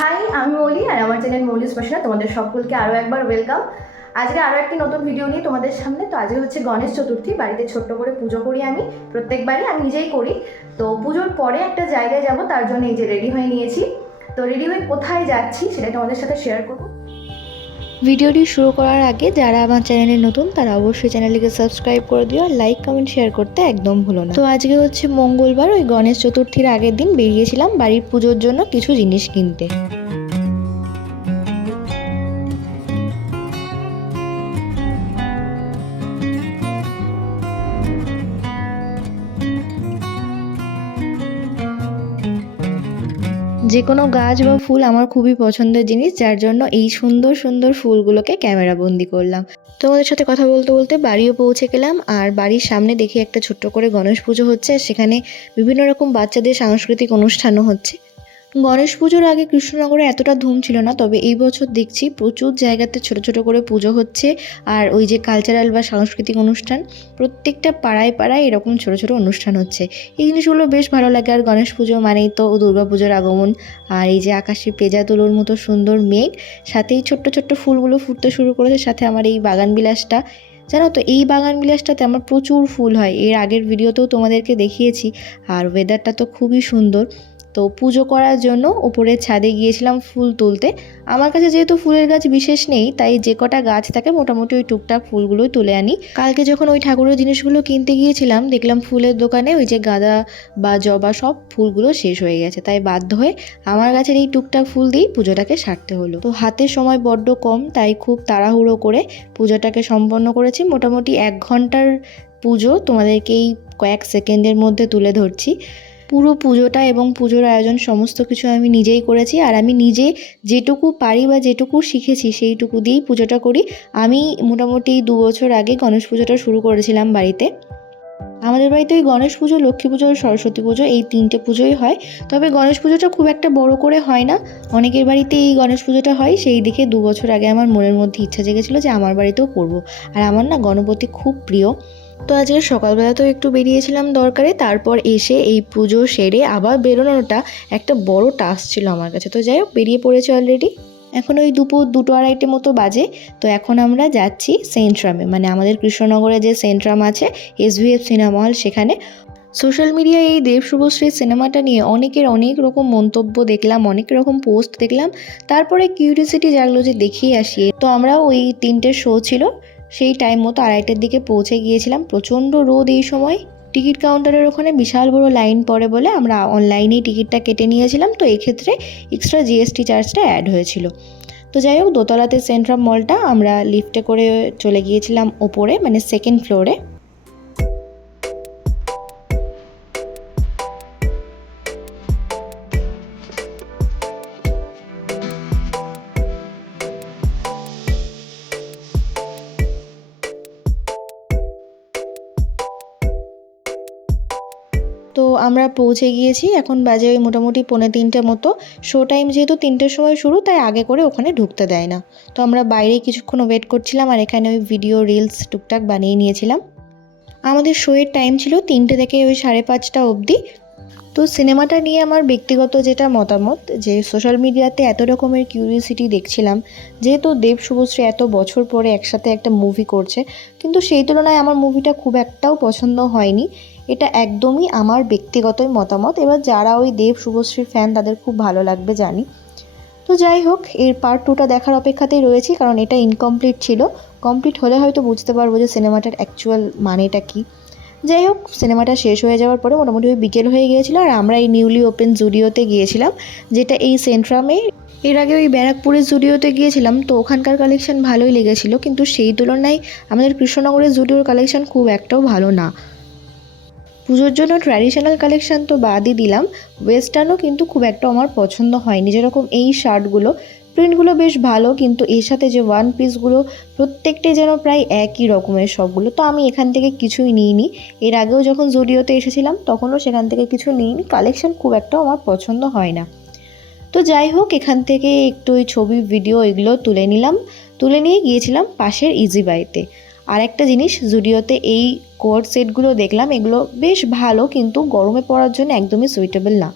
High আমি মৌলি আর আমার channel মৌলি special. তোমাদের সকলকে আরও একবার ওয়েলকাম আজকে আরও একটি নতুন ভিডিও নিয়ে তোমাদের সামনে। তো আজকে হচ্ছে গণেশ চতুর্থী, বাড়িতে ছোট্ট করে পুজো করি আমি। প্রত্যেকবারই আমি নিজেই করি। তো পুজোর পরে একটা জায়গায় যাব, তার জন্য এই যে রেডি হয়ে নিয়েছি। তো রেডি হয়ে কোথায় যাচ্ছি সেটা তোমাদের সাথে শেয়ার করব। ভিডিওটি শুরু করার আগে যারা আমার চ্যানেলে নতুন, তারা অবশ্যই চ্যানেলটিকে সাবস্ক্রাইব করে দিও আর লাইক কমেন্ট শেয়ার করতে একদম ভুলো না। তো আজকে হচ্ছে মঙ্গলবার, ওই গণেশ চতুর্থীর আগের দিন বেরিয়েছিলাম বাড়ির পুজোর জন্য কিছু জিনিস কিনতে। যে কোনো গাছ বা ফুল আমার খুবই পছন্দের জিনিস যার জন্য এই সুন্দর সুন্দর ফুলগুলোকে ক্যামেরা বন্দি করলাম। তোমাদের সাথে কথা বলতে বলতে বাড়িও পৌঁছে গেলাম আর বাড়ির সামনে দেখি একটা ছোট্ট করে গণেশ পুজো হচ্ছে আর সেখানে বিভিন্ন রকম বাচ্চাদের সাংস্কৃতিক অনুষ্ঠানও হচ্ছে। গণেশ পুজোর আগে কৃষ্ণনগরে এতটা ধুম ছিল না, তবে এই বছর দেখছি প্রচুর জায়গাতে ছোট ছোট করে পুজো হচ্ছে আর ওই যে কালচারাল বা সাংস্কৃতিক অনুষ্ঠান, প্রত্যেকটা পাড়ায় পাড়ায় এরকম ছোট ছোট অনুষ্ঠান হচ্ছে। এই জিনিসগুলো বেশ ভালো লাগে আর গণেশ পুজো মানেই তো দুর্গা পুজোর আগমন, আর এই যে আকাশে পেজা তুলোর মতো সুন্দর মেঘ সাথে এই ছোট্ট ছোট্ট ফুলগুলো ফুটতে শুরু করেছে, সাথে আমার এই বাগান বিলাসটা। জানো তো, এই বাগান বিলাসটাতে আমার প্রচুর ফুল হয়, এর আগের ভিডিওতেও তোমাদেরকে দেখিয়েছি, আর ওয়েদারটা তো খুবই সুন্দর। তো পুজো করার জন্য উপরের ছাদে গিয়েছিলাম ফুল তুলতে। আমার কাছে যেহেতু ফুলের গাছ বিশেষ নেই, তাই যে কটা গাছ থাকে মোটামুটি ওই টুকটাক ফুলগুলোই তুলে আনি। কালকে যখন ওই ঠাকুরের জিনিসগুলো কিনতে গিয়েছিলাম, দেখলাম ফুলের দোকানে ওই যে গাঁদা বা জবা সব ফুলগুলো শেষ হয়ে গেছে। তাই বাধ্য হয়ে আমার গাছের এই টুকটাক ফুল দিয়েই পুজোটাকে সারতে হলো। তো হাতের সময় বড্ড কম, তাই খুব তাড়াহুড়ো করে পুজোটাকে সম্পন্ন করেছি। মোটামুটি এক ঘণ্টার পুজো তোমাদেরকে এই কয়েক সেকেন্ডের মধ্যে তুলে ধরছি। পুরো পুজোটা এবং পুজোর আয়োজন সমস্ত কিছু আমি নিজেই করেছি আর আমি নিজে যেটুকু পারি বা যেটুকু শিখেছি সেইটুকু দিয়েই পুজোটা করি। আমি মোটামুটি দু বছর আগে গণেশ পুজোটা শুরু করেছিলাম বাড়িতে। আমাদের বাড়িতে ওই গণেশ পুজো, লক্ষ্মী পুজো সরস্বতী পুজো এই তিনটে পুজোই হয়। তবে গণেশ পুজোটা খুব একটা বড় করে হয় না। অনেকের বাড়িতে এই গণেশ পুজোটা হয়। সেই দিকে দু বছর আগে আমার মনের মধ্যে ইচ্ছা জেগেছিলো যে আমার বাড়িতেও করব। আর আমার না গণপতি খুব প্রিয়। তো আজকে সকালবেলা তো একটু বেরিয়েছিলাম দরকারে, তারপর এসে এই পুজো সেরে আবার বেরোনোটা একটা বড় টাস্ক ছিল আমার কাছে। তো যাই হোক, বেরিয়ে পড়েছে অলরেডি এখন ওই দুপুর দুটো আড়াইটে মতো বাজে, তো এখন আমরা যাচ্ছি সেন্ট্রামে মানে আমাদের কৃষ্ণনগরে যে সেন্ট্রাম আছে এসভিএফ সিনেমা হল সেখানে। সোশ্যাল মিডিয়ায় এই দেব শুভশ্রী সিনেমাটা নিয়ে অনেকের অনেক রকম মন্তব্য দেখলাম, অনেক রকম পোস্ট দেখলাম, তারপরে কিউরিয়াসিটি জাগলো যে দেখিয়ে আসি। তো আমরা ওই তিনটে শো ছিল সেই টাইম মতো আড়াইটার দিকে পৌঁছে গিয়েছিলাম। প্রচণ্ড রোদ এই সময়। টিকিট কাউন্টারের ওখানে বিশাল বড় লাইন পড়ে বলে আমরা অনলাইনেই টিকিটটা কেটে নিয়েছিলাম। তো এক্ষেত্রে এক্সট্রা জিএসটি চার্জটা অ্যাড হয়েছিল। তো যাই হোক, দোতলাতে সেন্ট্রাম মলটা আমরা লিফটে করে চলে গিয়েছিলাম ওপরে মানে সেকেন্ড ফ্লোরে তো আমরা পৌঁছে গিয়েছি। এখন বাজে ওই মোটামুটি পৌনে তিনটে মতো। শো টাইম যেহেতু তিনটের সময় শুরু, তাই আগে করে ওখানে ঢুকতে দেয় না। তো আমরা বাইরে কিছুক্ষণ ওয়েট করছিলাম আর এখানে ওই ভিডিও রিলস টুকটাক বানিয়ে নিয়েছিলাম। আমাদের শোয়ের টাইম ছিল তিনটে থেকে ওই সাড়ে পাঁচটা অবধি। তো সিনেমাটা নিয়ে আমার ব্যক্তিগত যেটা মতামত, যে সোশ্যাল মিডিয়াতে এত রকমের কিউরিয়াসিটি দেখছিলাম, যেহেতু দেব শুভশ্রী এত বছর পরে একসাথে একটা মুভি করছে, কিন্তু সেই তুলনায় আমার মুভিটা খুব একটাও পছন্দ হয়নি। এটা একদমই আমার ব্যক্তিগতই মতামত। এবার যারা ওই দেব শুভশ্রীর ফ্যান তাদের খুব ভালো লাগবে জানি। তো যাই হোক, এর পার্ট টুটা দেখার অপেক্ষাতেই রয়েছি, কারণ এটা ইনকমপ্লিট ছিল। কমপ্লিট হলে হয়তো বুঝতে পারব যে সিনেমাটার অ্যাকচুয়াল মানেটা কী। যাই হোক সিনেমাটা শেষ হয়ে যাওয়ার পরে মোটামুটি ওই বিকেল হয়ে গিয়েছিল, আর আমরা এই নিউলি ওপেন জুডিওতে গিয়েছিলাম, যেটা এই সেন্ট্রামে এর আগে ওই ব্যারাকপুরের জুডিওতে গিয়েছিলাম, তো ওখানকার কালেকশন ভালোই লেগেছিল, কিন্তু সেই তুলনায় আমাদের কৃষ্ণনগরের জুডিওর কালেকশন খুব একটাও ভালো না। পুজোর জন্য ট্র্যাডিশনাল কালেকশান তো বাদই দিলাম। ওয়েস্টার্নও কিন্তু খুব একটা আমার পছন্দ হয়নি। যেরকম এই শার্টগুলো প্রিন্টগুলো বেশ ভালো, কিন্তু এর সাথে যে ওয়ান পিসগুলো প্রত্যেকটাই যেন প্রায় একই রকমের সবগুলো। তো আমি এখান থেকে কিছুই নিইনি। এর আগেও যখন জুডিওতে এসেছিলাম, তখনও সেখান থেকে কিছু নিইনি। কালেকশন খুব একটা আমার পছন্দ হয় না। তো যাই হোক, এখান থেকে একটু ওই ছবি ভিডিও এগুলো তুলে নিলাম। তুলে নিয়ে গিয়েছিলাম পাশের ইজি বাইতে আর একটা জিনিস জুডিওতে এই কোয়ার সেটগুলো দেখলাম, এগুলো বেশ ভালো, কিন্তু গরমে পরার জন্য একদমই সুইটেবল না।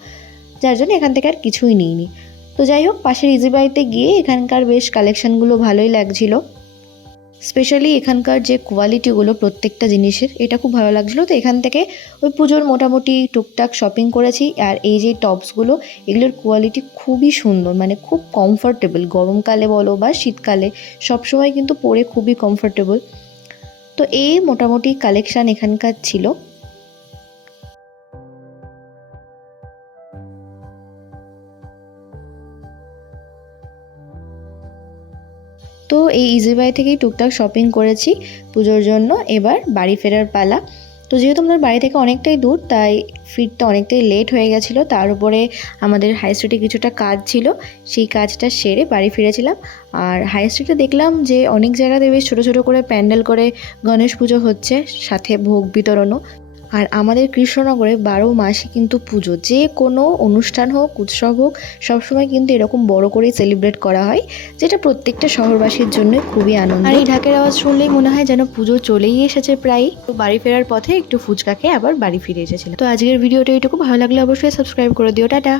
যার জন্য এখান থেকে আর কিছুই নিইনি। তো যাই হোক, পাশের ইজিবাইতে গিয়ে এখানকার বেশ কালেকশানগুলো ভালোই লাগছিল। স্পেশালি এখানকার যে কোয়ালিটিগুলো প্রত্যেকটা জিনিসের, এটা খুব ভালো লাগছিল। তো এখান থেকে ওই পুজোর মোটামুটি টুকটাক শপিং করেছি, আর এই যে টপসগুলো এগুলোর কোয়ালিটি খুবই সুন্দর মানে খুব কমফোর্টেবল গরমকালে বলো বা শীতকালে, সবসময় কিন্তু পরে খুবই কমফোর্টেবল তো এই মোটামুটি কালেকশান এখানকার ছিল। তো এই ইজিবাই থেকেই টুকটাক শপিং করেছি পুজোর জন্য। এবার বাড়ি ফেরার পালা। তো যেহেতু আমাদের বাড়ি থেকে অনেকটাই দূর, তাই ফিরতে অনেকটাই লেট হয়ে গেছিল। তার উপরে আমাদের হাই স্ট্রিটে কিছুটা কাজ ছিল, সেই কাজটা সেরে বাড়ি ফিরেছিলাম। আর হাই স্ট্রিটে দেখলাম যে অনেক জায়গাতে বেশ ছোটো ছোটো করে প্যান্ডেল করে গণেশ পুজো হচ্ছে, সাথে ভোগ বিতরণও। আর আমাদের কৃষ্ণনগরে বারো মাসে কিন্তু পুজো। যে কোনো অনুষ্ঠান হোক, উৎসব হোক, সবসময় কিন্তু এরকম বড় করেই সেলিব্রেট করা হয়, যেটা প্রত্যেকটা শহরবাসীর জন্য খুবই আনন্দ আর এই ঢাকের আওয়াজ শুনলেই মনে হয় যেন পুজো চলেই এসেছে প্রায় তো বাড়ি ফেরার পথে একটু ফুচকা খেয়ে আবার বাড়ি ফিরে এসেছিলাম। তো আজকের ভিডিওটা এইটুকু। ভালো লাগলে অবশ্যই সাবস্ক্রাইব করে দিও। টাটা!